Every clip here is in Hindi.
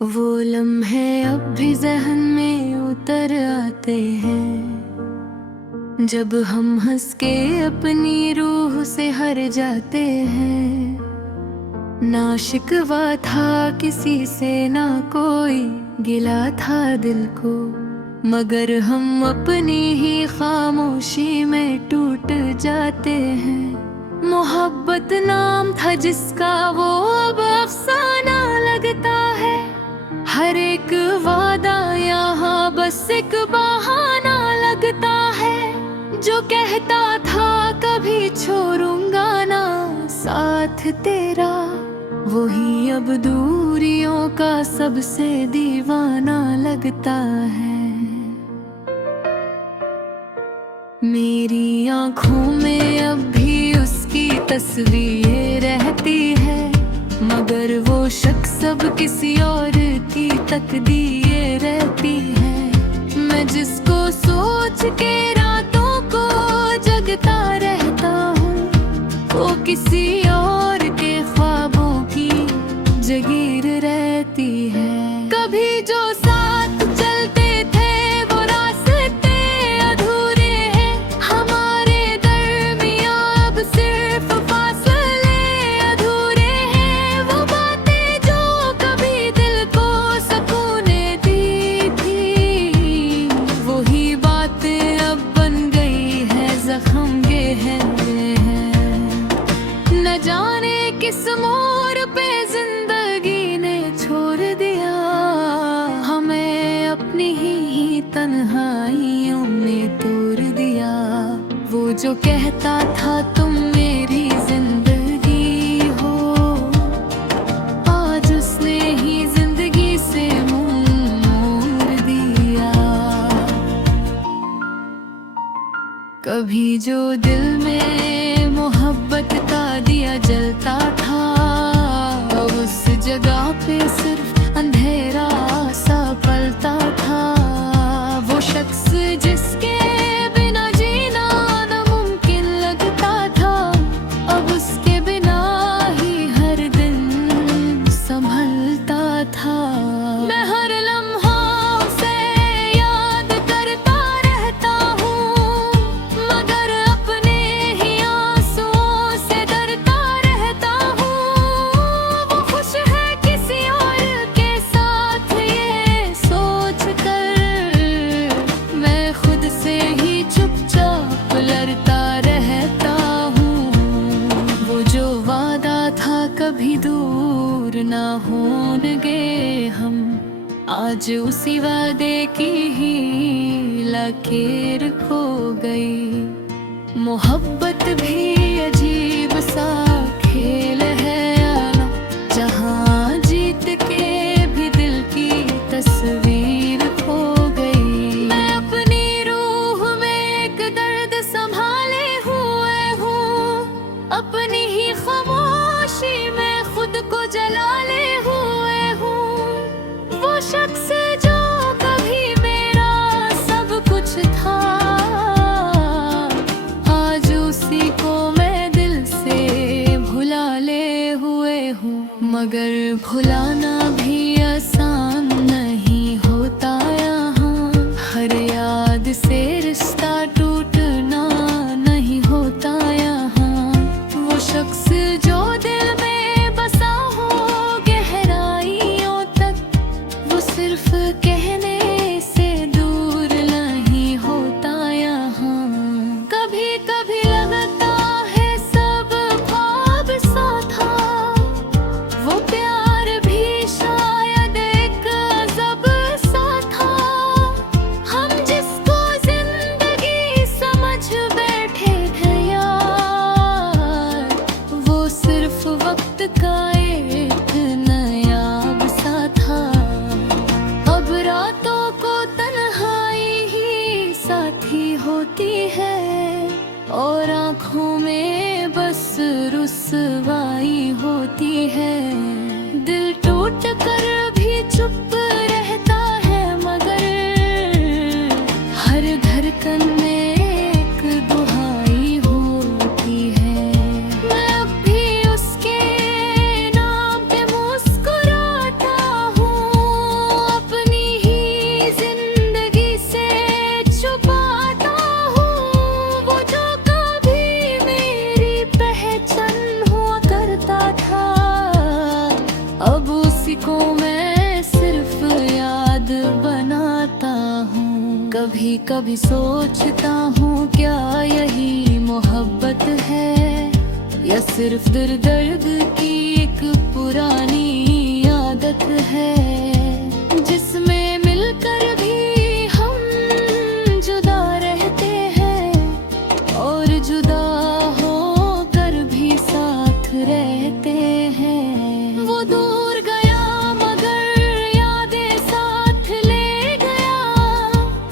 वो लम्हे अब भी ज़हन में उतर आते हैं, जब हम हंस के अपनी रूह से हर जाते हैं। ना शिकवा था किसी से, ना कोई गिला था दिल को, मगर हम अपनी ही खामोशी में टूट जाते हैं। मोहब्बत नाम था जिसका, वो अब अफसाना लगता है। हर एक वादा यहाँ बस एक बहाना लगता है। जो कहता था कभी छोड़ूंगा ना साथ तेरा, वही अब दूरियों का सबसे दीवाना लगता है। मेरी आँखों में अब भी उसकी तस्वीर रहती है, मगर वो शख्स अब किसी और की तकदीर रहती है। मैं जिसको सोच के रातों को जगता रहता हूँ, वो किसी और के ख्वाबों की जगीर रहती है। कभी जो साथ चलते थे वो रास्ते अधूरे हैं, हमारे दरमियां अब सिर्फ फासले अधूरे हैं। वो बातें जो कभी दिल को सुकून दी थी, वही बातें अब बन गई है जख्म गहरे हैं। न जाने किस मोड़ पे जिंदगी ने छोड़ दिया हमें, अपनी ही तन्हाइयों में तोड़ दिया। वो जो कहता था तुम मेरी जिंदगी हो, आज उसने ही जिंदगी से मुंह मोड़ दिया। कभी जो दिल में मोहब्बत का दिया जलता था, उस जगह पे सिर्फ अंधेरा सा पलता था। वो शख्स जिसके बिना जीना नामुमकिन लगता था, अब उसके बिना ही हर दिन संभलता था। मैं हर लम्हा उसे याद करता रहता हूँ, मगर अपने ही आंसुओं से डरता रहता हूँ। वो खुश है किसी और के साथ ये सोच कर, मैं खुद से ही चुपचाप लड़ता रहता हूँ। वो जो वादा था कभी दूर ना होंगे हम, आज उसी वादे की ही लकीर खो गई। मोहब्बत भी अजीब सा खेल है आना, जहाँ जीत के भी दिल की तस्वीर खो गई। मैं अपनी रूह में एक दर्द संभाले हुए हूँ, अपनी ही खामोशी में खुद को जलाले हुए हूँ। वो शख्स जो कभी मेरा सब कुछ था, आज उसी को मैं दिल से भुलाले हुए हूँ। मगर भुलाना भी आसान नहीं होता यहाँ, हर याद से रिश्ता टूटना नहीं होता यहाँ। वो शख्स जो दिल में बसा हो गहराइयों तक, वो सिर्फ कहने से दूर नहीं होता यहाँ। कभी कभी लगता है सब ख्वाब सा था, वो प्यार भी शायद एक अजब सा था। हम जिसको जिंदगी समझ बैठे थे यार, वो सिर्फ वक्त का एक नायाब सा था। अब रातों को तन्हाई ही साथी होती है, और आँखों में बस रुसवाई होती है। दिल टूट कर भी चुप रहता है, मगर हर धड़कन में एक दुहाई होती है। मैं अब भी उसके नाम पे मुस्कुराता हूँ, कभी कभी सोचता हूँ क्या यही मोहब्बत है, या सिर्फ दर्द की एक पुरानी आदत है, जिसमें मिलकर भी हम जुदा रहते हैं और जुदा होकर भी साथ रहते हैं। वो दूर गया मगर यादें साथ ले गया,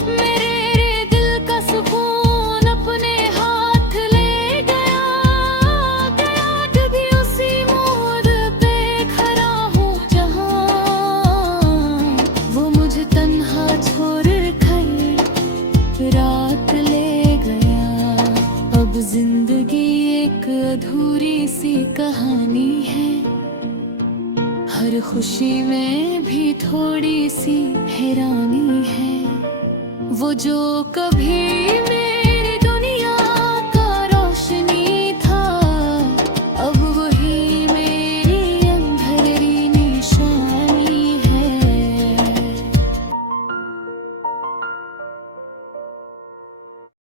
मेरे दिल का सुकून अपने हाथ ले गया। गया भी उसी मोड़ पे खड़ा हूँ जहाँ वो मुझे तन्हा छोड़ कर रात ले गया। अब जिंदगी एक अधूरी सी कहानी है, हर खुशी में भी थोड़ी सी हैरानी है। वो जो कभी मेरे